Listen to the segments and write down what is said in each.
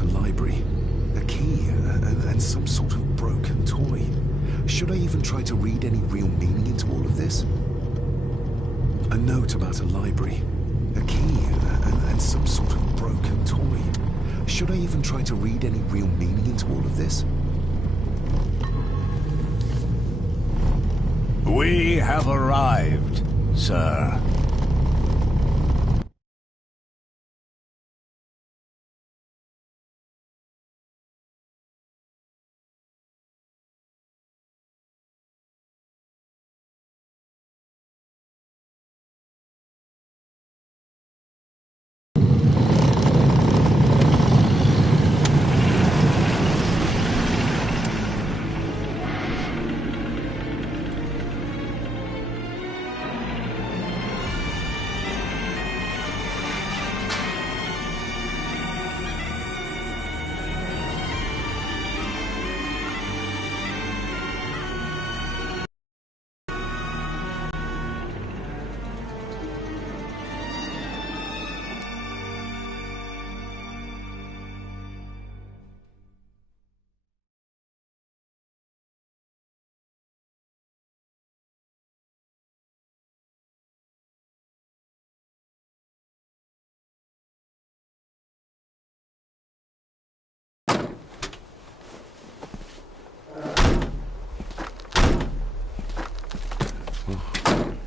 about a library, a key, and some sort of broken toy. Should I even try to read any real meaning into all of this? A note about a library, a key, and some sort of broken toy. Should I even try to read any real meaning into all of this? We have arrived, sir.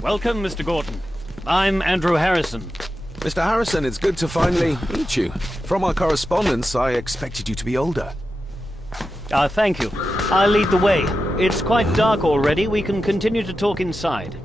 Welcome, Mr. Gordon. I'm Andrew Harrison. Mr. Harrison, it's good to finally meet you. From our correspondence, I expected you to be older. Thank you. I'll lead the way. It's quite dark already. We can continue to talk inside.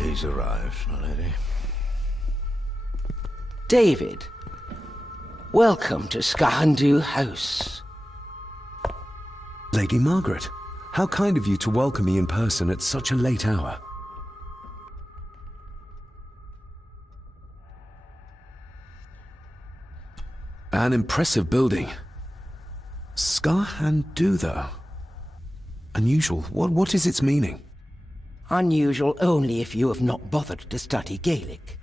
He's arrived, my lady. David, welcome to Skahandu House. Lady Margaret, how kind of you to welcome me in person at such a late hour. An impressive building. Skahandu, though. Unusual. What is its meaning? Unusual only if you have not bothered to study Gaelic.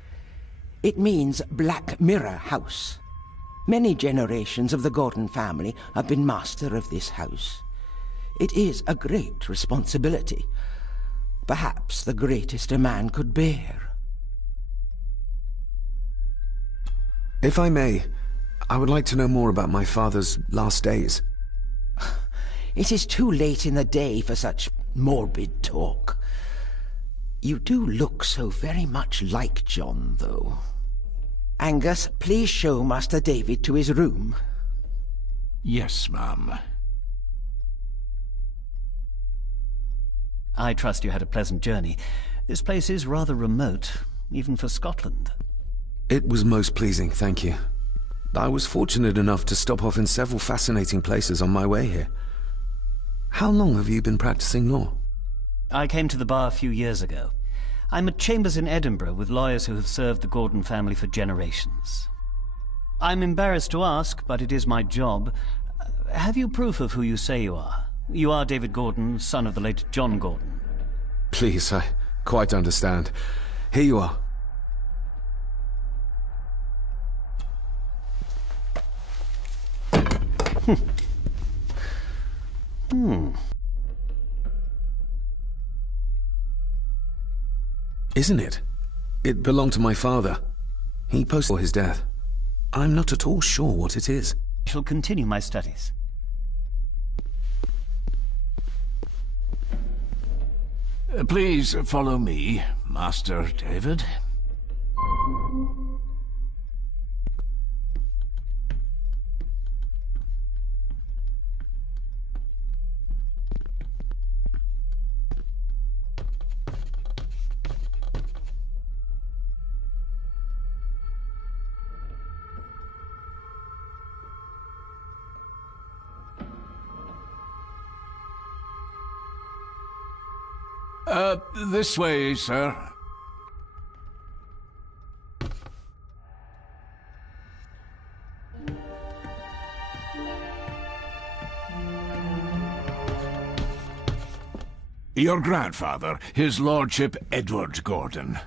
It means Black Mirror House. Many generations of the Gordon family have been master of this house. It is a great responsibility. Perhaps the greatest a man could bear. If I may, I would like to know more about my father's last days. It is too late in the day for such morbid talk. You do look so very much like John, though. Angus, please show Master David to his room. Yes, ma'am. I trust you had a pleasant journey. This place is rather remote, even for Scotland. It was most pleasing, thank you. I was fortunate enough to stop off in several fascinating places on my way here. How long have you been practicing law? I came to the bar a few years ago. I'm at chambers in Edinburgh with lawyers who have served the Gordon family for generations. I'm embarrassed to ask, but it is my job. Have you proof of who you say you are? You are David Gordon, son of the late John Gordon. Please, quite understand. Here you are. Isn't it? It belonged to my father. He posted his death. I'm not at all sure what it is. I shall continue my studies. Please follow me, Master David. This way, sir. Your grandfather, His Lordship Edward Gordon.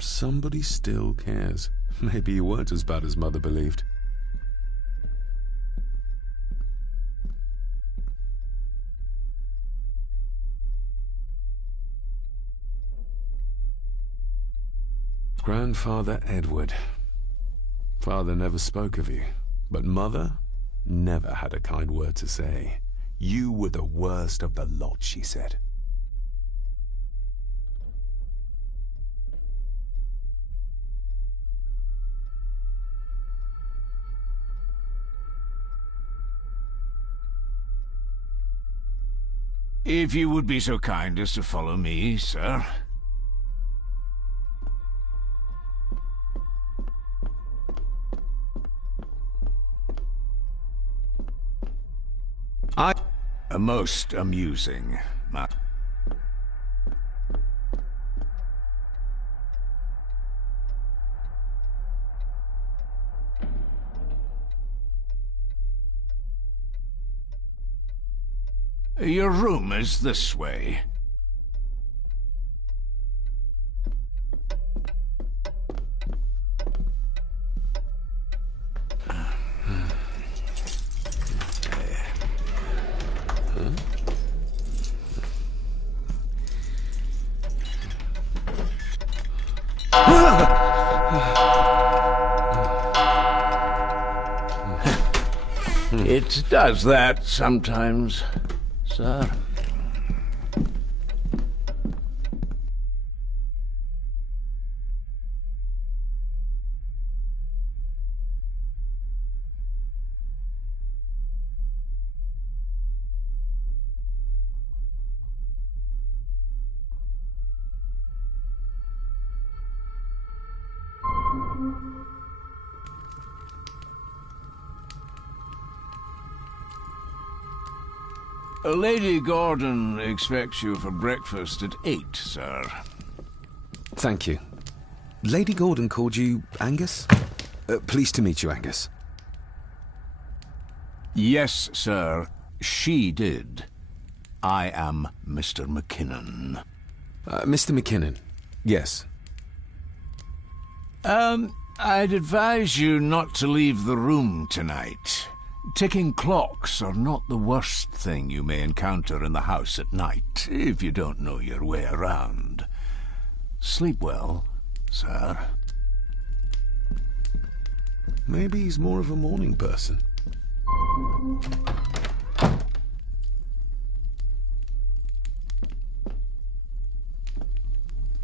Somebody still cares. Maybe you weren't as bad as Mother believed. Grandfather Edward. Father never spoke of you, but Mother never had a kind word to say. You were the worst of the lot, she said. If you would be so kind as to follow me, sir. Most amusing. Your room is this way. It does that sometimes, sir. Lady Gordon expects you for breakfast at 8, sir. Thank you. Lady Gordon called you Angus? Pleased to meet you, Angus. Yes, sir. She did. I am Mr. McKinnon. Mr. McKinnon. Yes. I'd advise you not to leave the room tonight. Ticking clocks are not the worst thing you may encounter in the house at night, if you don't know your way around. Sleep well, sir. Maybe he's more of a morning person.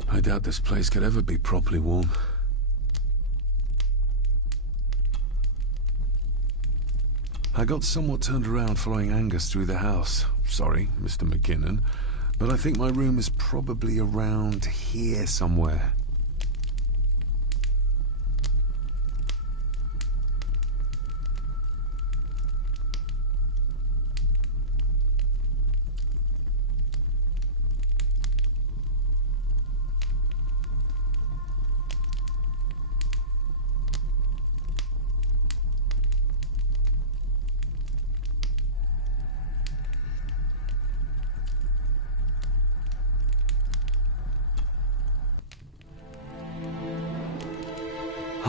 I doubt this place could ever be properly warm. I got somewhat turned around following Angus through the house. Sorry, Mr. McKinnon, but I think my room is probably around here somewhere.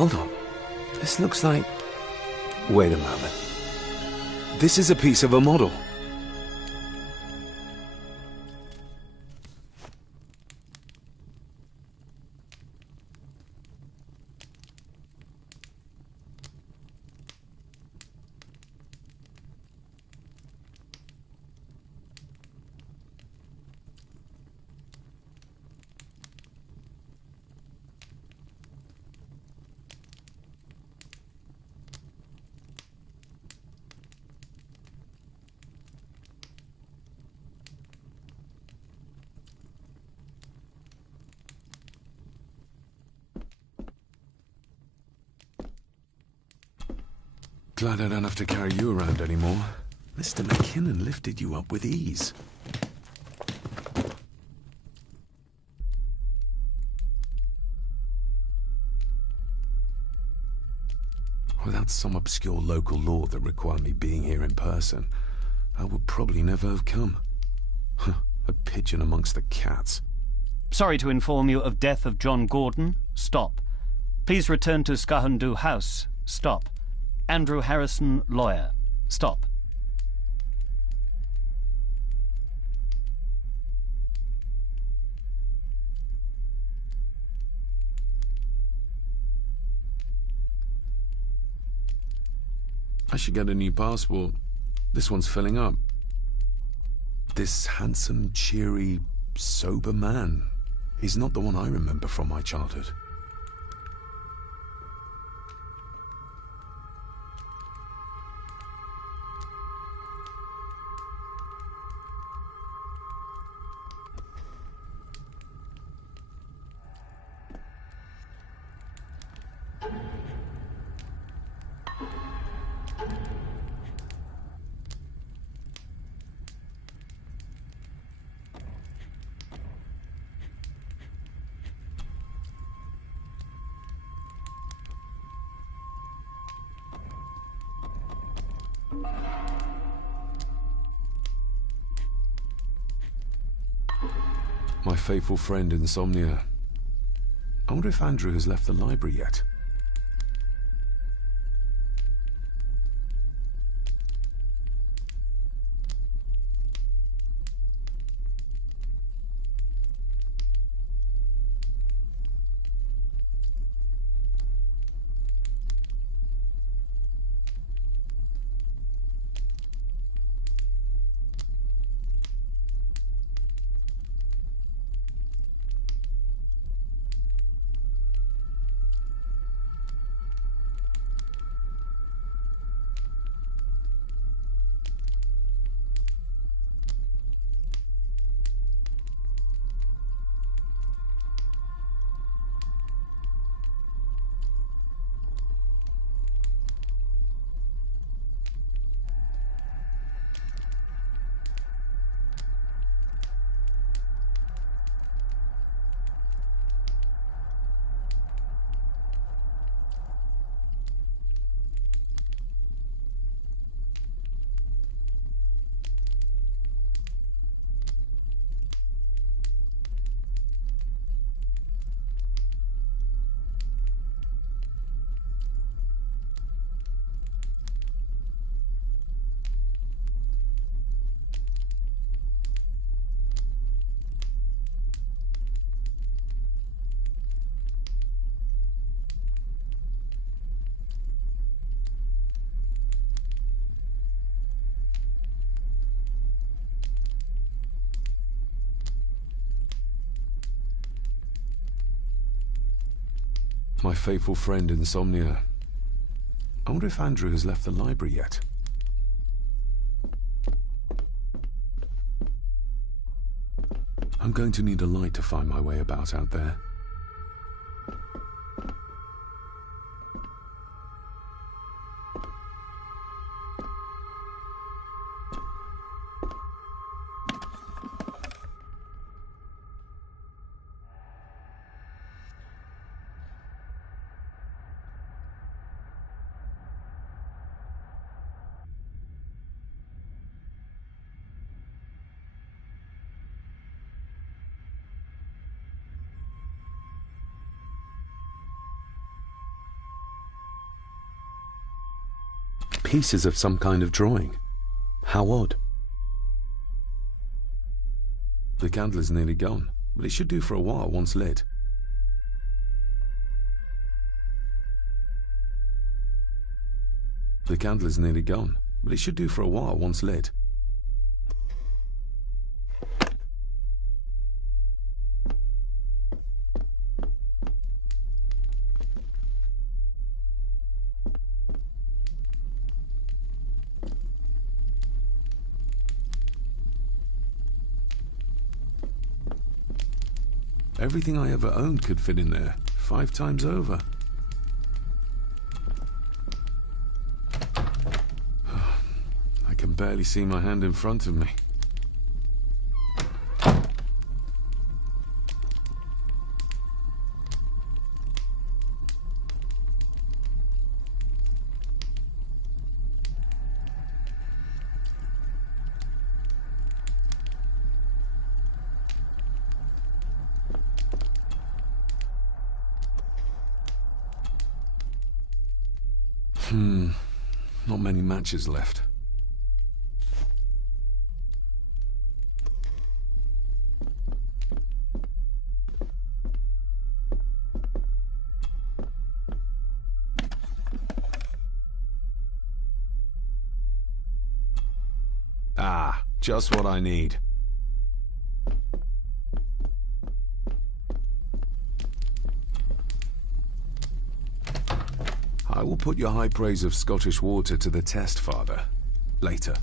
Hold on. This looks like... Wait a moment. This is a piece of a model. Glad I don't have to carry you around anymore. Mr. McKinnon lifted you up with ease. Without some obscure local law that required me being here in person, I would probably never have come. A pigeon amongst the cats. Sorry to inform you of death of John Gordon. Stop. Please return to Skahundu House. Stop. Andrew Harrison, lawyer. Stop. I should get a new passport. This one's filling up. This handsome, cheery, sober man. He's not the one I remember from my childhood. My faithful friend Insomnia. I wonder if Andrew has left the library yet. My faithful friend Insomnia. I wonder if Andrew has left the library yet. I'm going to need a light to find my way about out there. Pieces of some kind of drawing. How odd. The candle is nearly gone, but it should do for a while once lit. The candle is nearly gone, but it should do for a while once lit. Everything I ever owned could fit in there, 5 times over. I can barely see my hand in front of me. Not many matches left. Ah, just what I need. I will put your high praise of Scottish water to the test, Father. Later.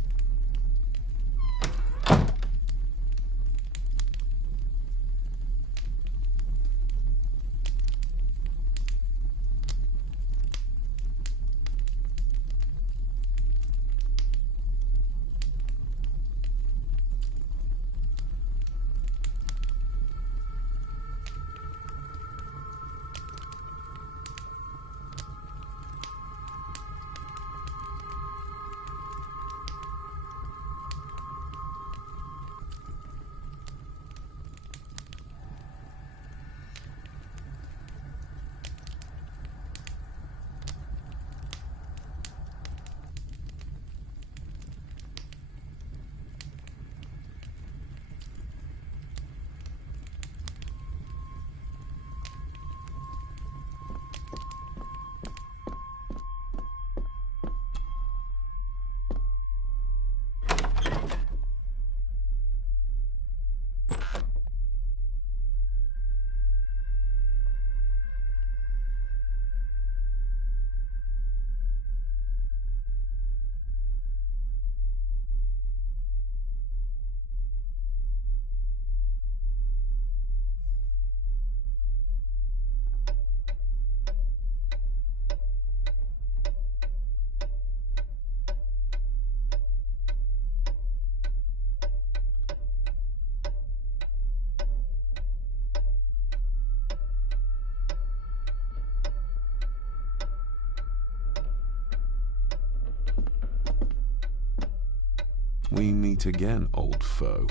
We meet again, old foe.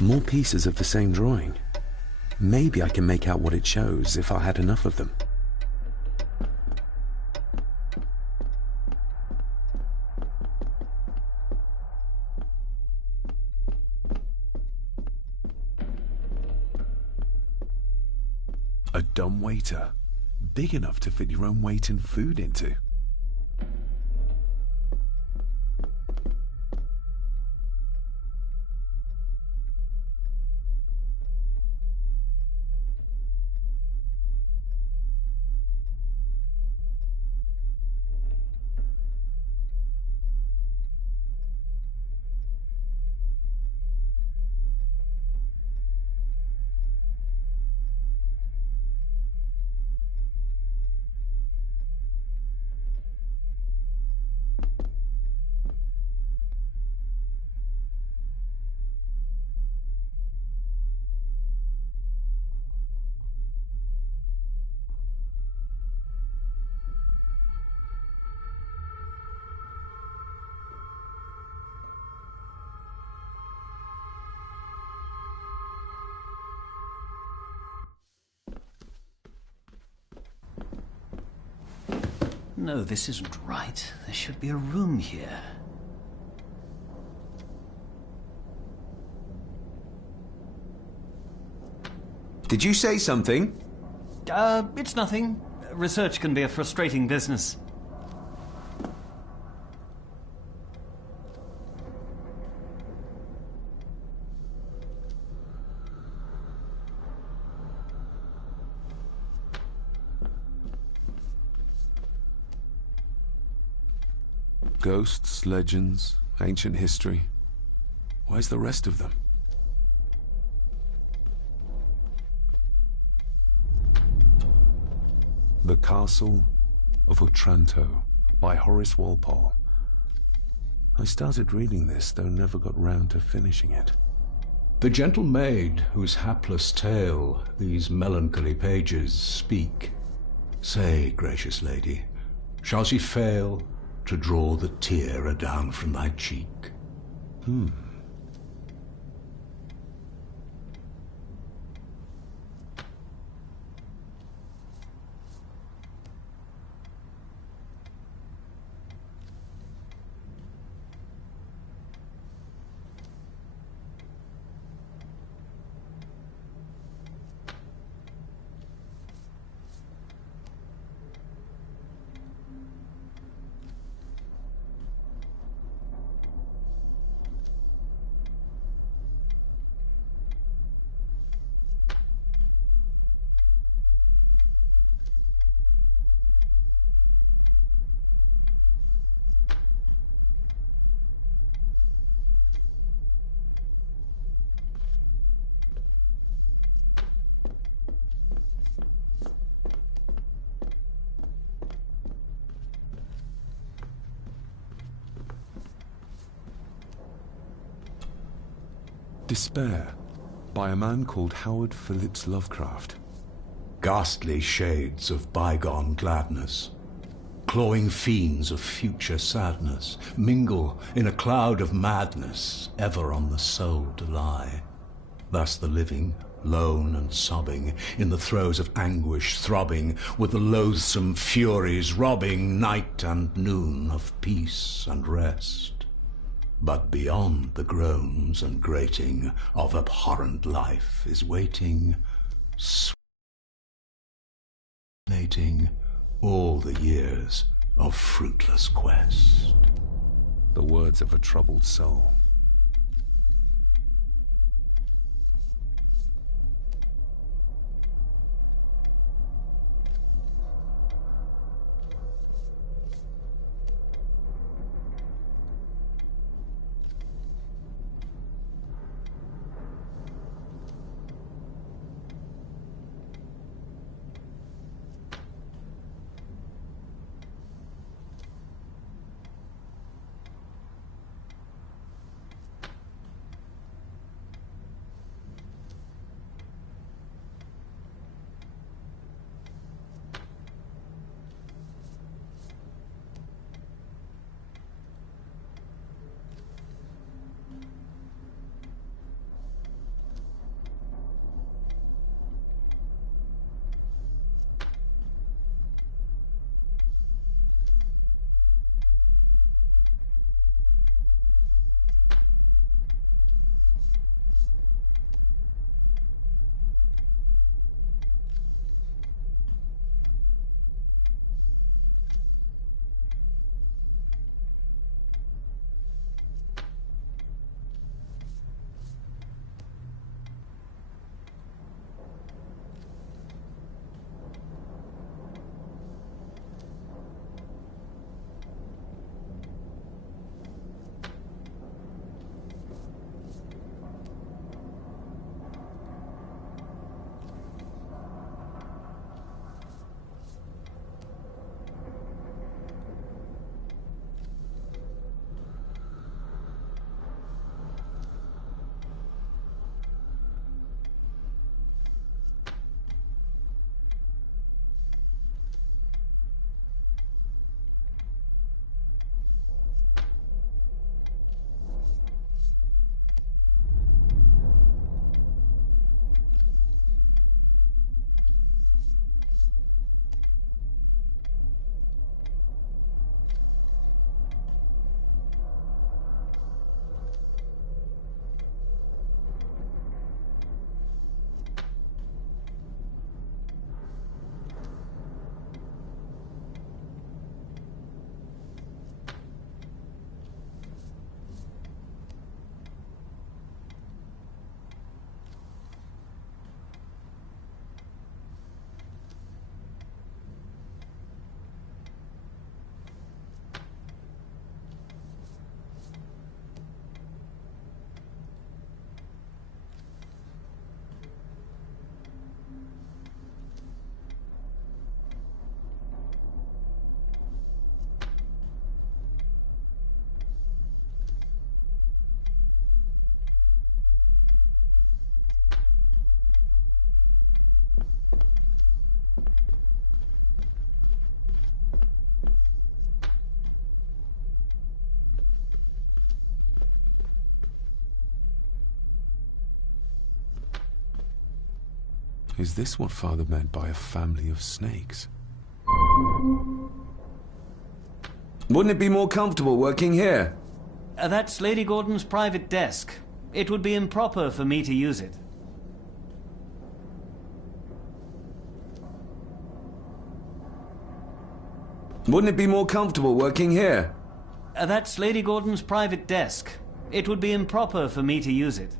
More pieces of the same drawing. Maybe I can make out what it shows if I had enough of them. A dumbwaiter, big enough to fit your own weight in food into. No, this isn't right. There should be a room here. Did you say something? It's nothing. Research can be a frustrating business. Ghosts, legends, ancient history. Where's the rest of them? The Castle of Otranto by Horace Walpole. I started reading this, though never got round to finishing it. The gentle maid whose hapless tale these melancholy pages speak. Say, gracious lady, shall she fail to draw the tear adown from thy cheek? Despair, by a man called Howard Phillips Lovecraft. Ghastly shades of bygone gladness, clawing fiends of future sadness, mingle in a cloud of madness, ever on the soul to lie. Thus the living, lone and sobbing, in the throes of anguish throbbing, with the loathsome furies robbing night and noon of peace and rest. But beyond the groans and grating of abhorrent life is waiting, swinating all the years of fruitless quest. The words of a troubled soul. Is this what Father meant by a family of snakes? Wouldn't it be more comfortable working here? That's Lady Gordon's private desk. It would be improper for me to use it. Wouldn't it be more comfortable working here? That's Lady Gordon's private desk. It would be improper for me to use it.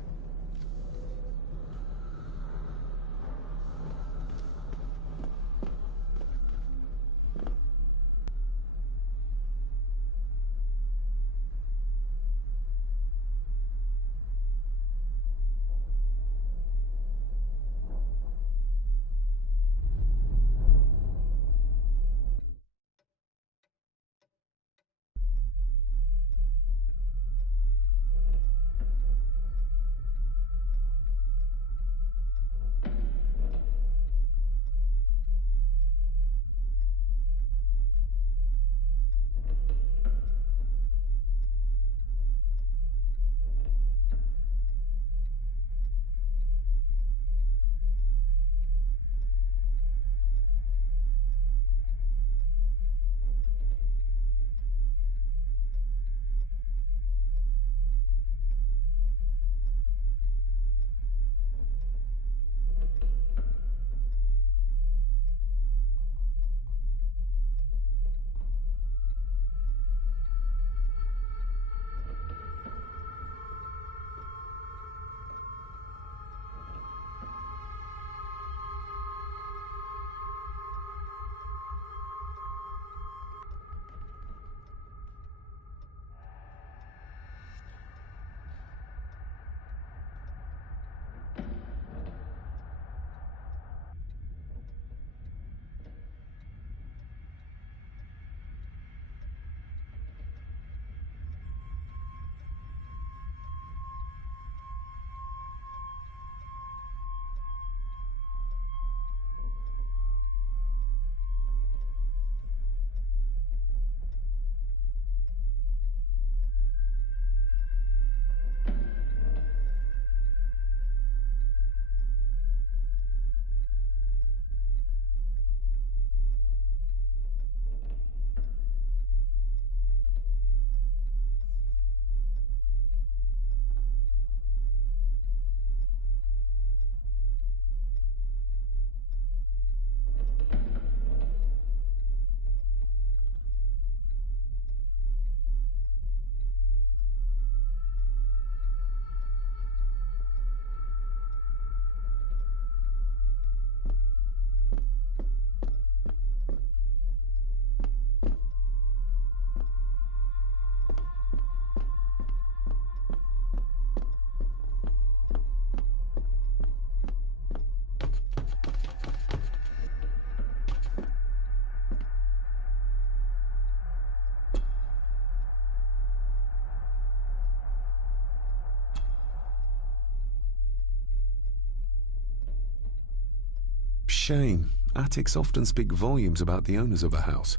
Shame. Attics often speak volumes about the owners of a house.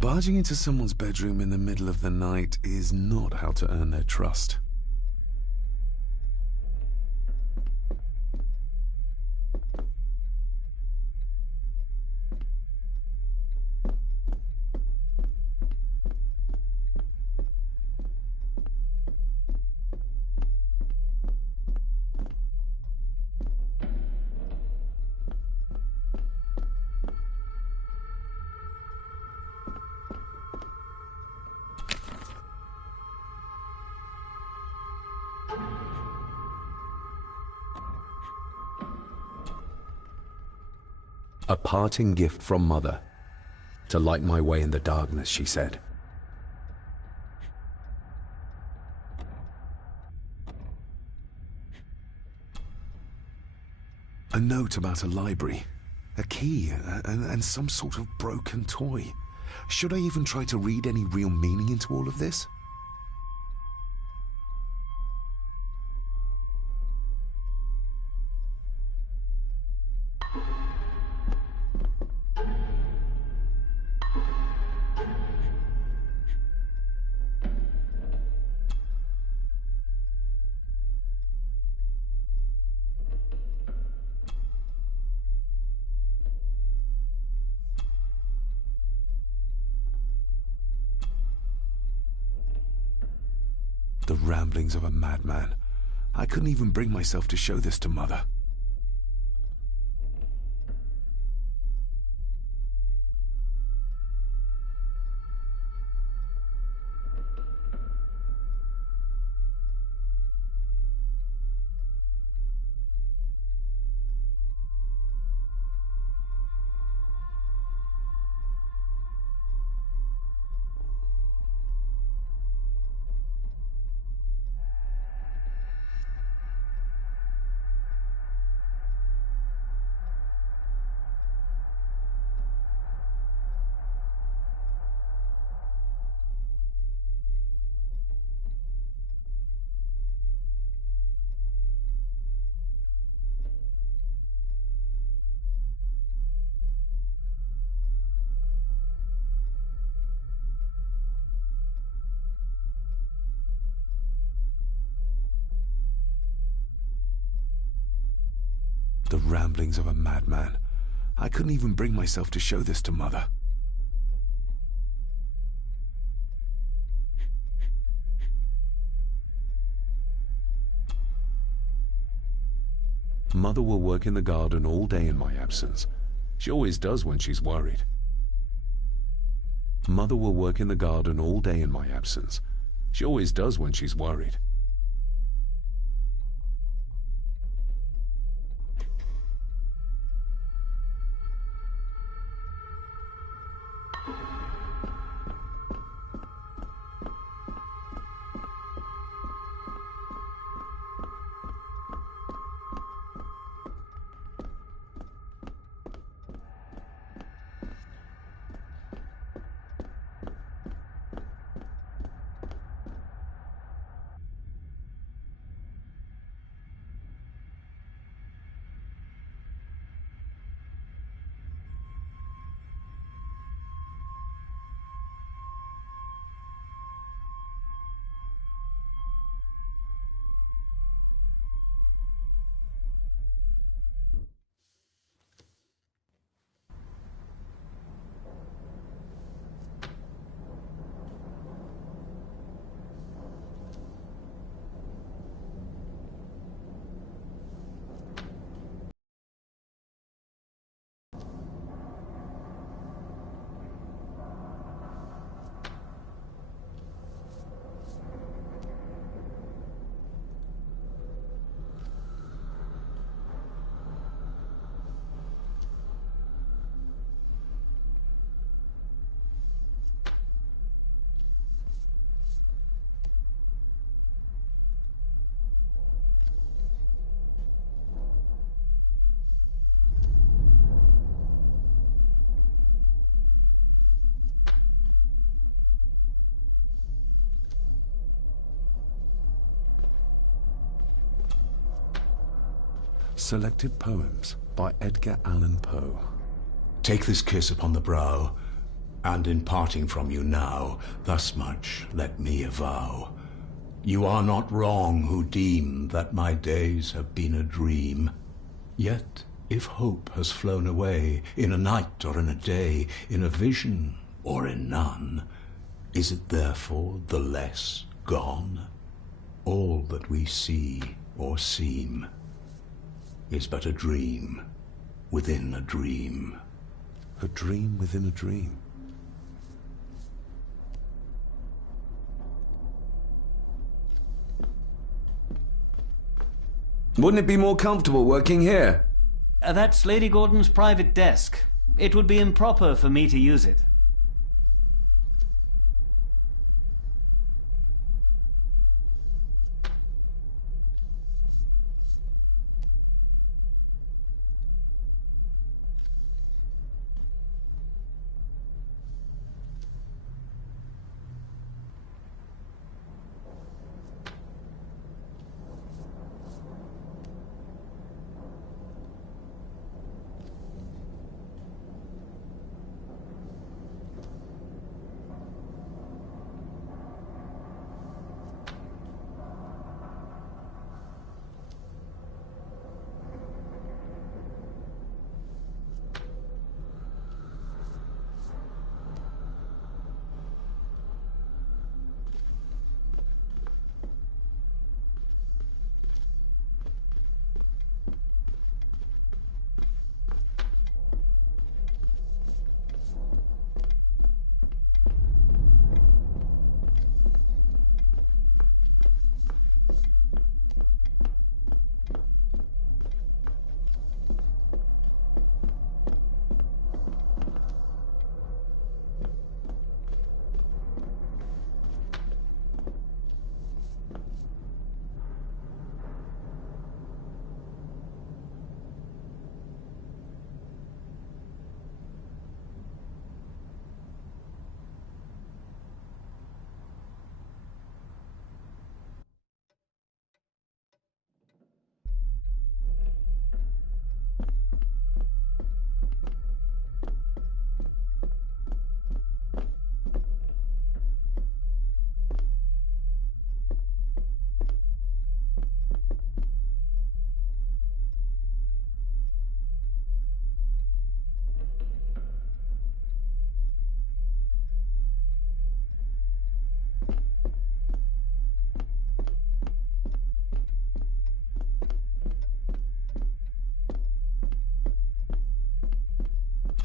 Barging into someone's bedroom in the middle of the night is not how to earn their trust. A parting gift from Mother. To light my way in the darkness, she said. A note about a library. A key, and some sort of broken toy. Should I even try to read any real meaning into all of this? A parting gift from Mother, to light my way in the darkness, she said. A note about a library. A key, and some sort of broken toy. Should I even try to read any real meaning into all of this? A parting gift from Mother, to light my way in the darkness, she said. A note about a library. A key, and some sort of broken toy. Should I even try to read any real meaning into all of this? The ramblings of a madman. I couldn't even bring myself to show this to Mother. The ramblings of a madman. I couldn't even bring myself to show this to Mother. Mother will work in the garden all day in my absence. She always does when she's worried. Mother will work in the garden all day in my absence. She always does when she's worried. Selected Poems by Edgar Allan Poe. Take this kiss upon the brow, and in parting from you now, thus much let me avow. You are not wrong who deem that my days have been a dream. Yet, if hope has flown away, in a night or in a day, in a vision or in none, is it therefore the less gone? All that we see or seem is but a dream within a dream. A dream within a dream. Wouldn't it be more comfortable working here? That's Lady Gordon's private desk. It would be improper for me to use it.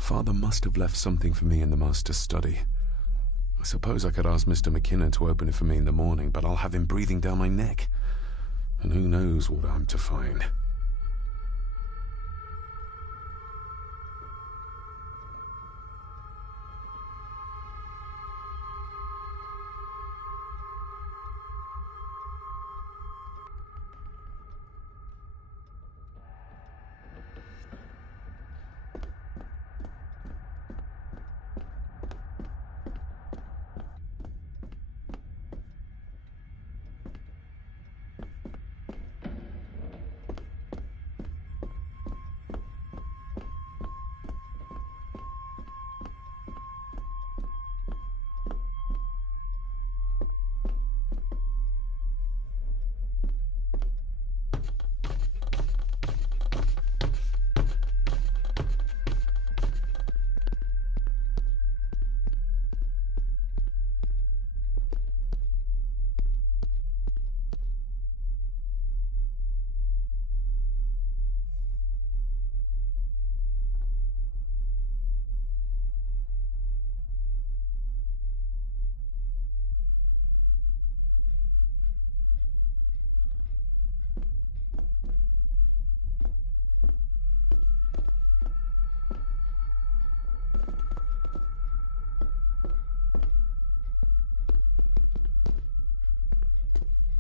Father must have left something for me in the Master's study. I suppose I could ask Mr. McKinnon to open it for me in the morning, but I'll have him breathing down my neck. And who knows what I'm to find.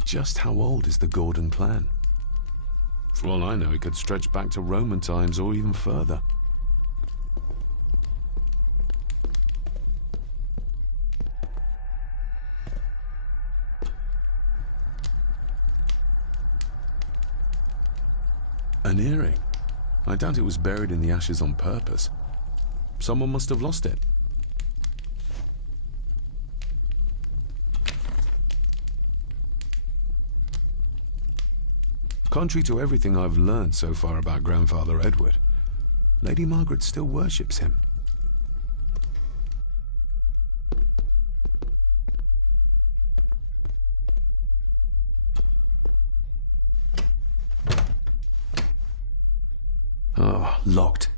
Just how old is the Gordon clan? For all I know, it could stretch back to Roman times or even further. An earring. I doubt it was buried in the ashes on purpose. Someone must have lost it. Contrary to everything I've learned so far about Grandfather Edward, Lady Margaret still worships him. Oh, locked.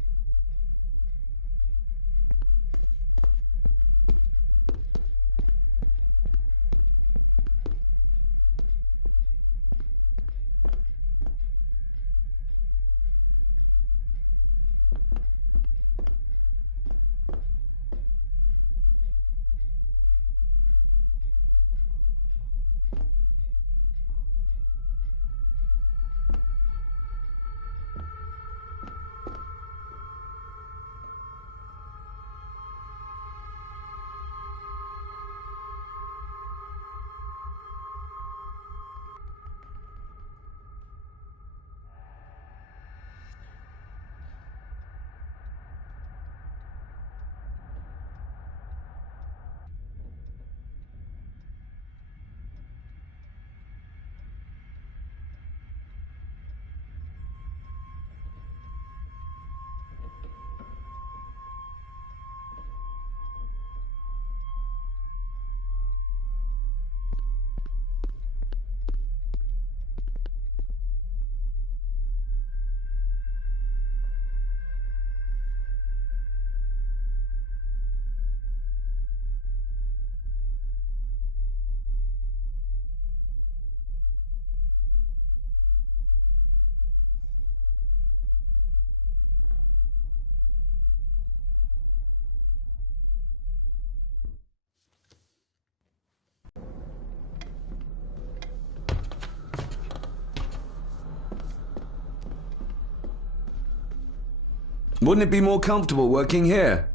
Wouldn't it be more comfortable working here?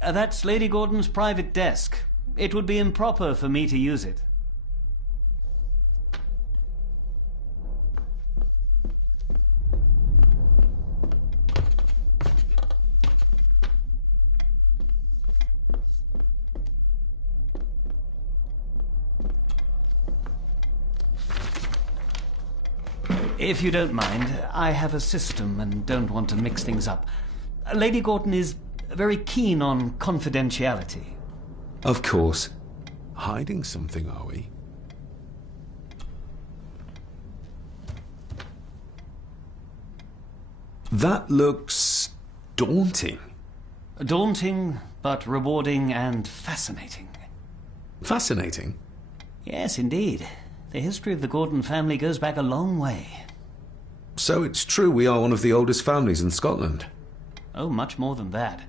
That's Lady Gordon's private desk. It would be improper for me to use it. If you don't mind, I have a system and don't want to mix things up. Lady Gordon is very keen on confidentiality. Of course. Hiding something, are we? That looks daunting. Daunting, but rewarding and fascinating. Fascinating. Yes, indeed. The history of the Gordon family goes back a long way. So it's true we are one of the oldest families in Scotland. Oh, much more than that.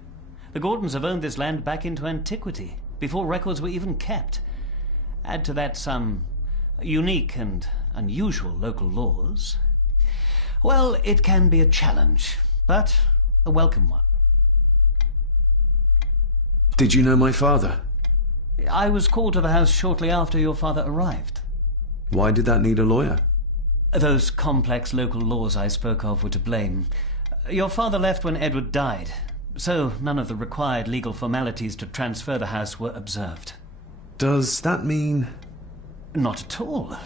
The Gordons have owned this land back into antiquity, before records were even kept. Add to that some unique and unusual local laws. Well, it can be a challenge, but a welcome one. Did you know my father? I was called to the house shortly after your father arrived. Why did that need a lawyer? Those complex local laws I spoke of were to blame. Your father left when Edward died, so none of the required legal formalities to transfer the house were observed. Does that mean... Not at all.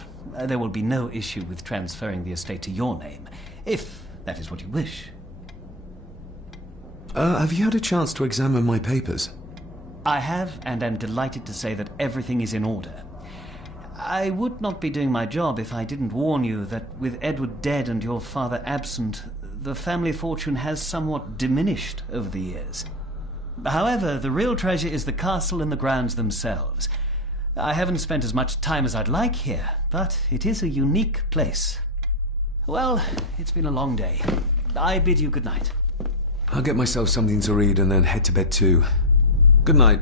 There will be no issue with transferring the estate to your name, if that is what you wish. Have you had a chance to examine my papers? I have, and am delighted to say that everything is in order. I would not be doing my job if I didn't warn you that with Edward dead and your father absent, the family fortune has somewhat diminished over the years. However, the real treasure is the castle and the grounds themselves. I haven't spent as much time as I'd like here, but it is a unique place. Well, it's been a long day. I bid you good night. I'll get myself something to read and then head to bed too. Good night.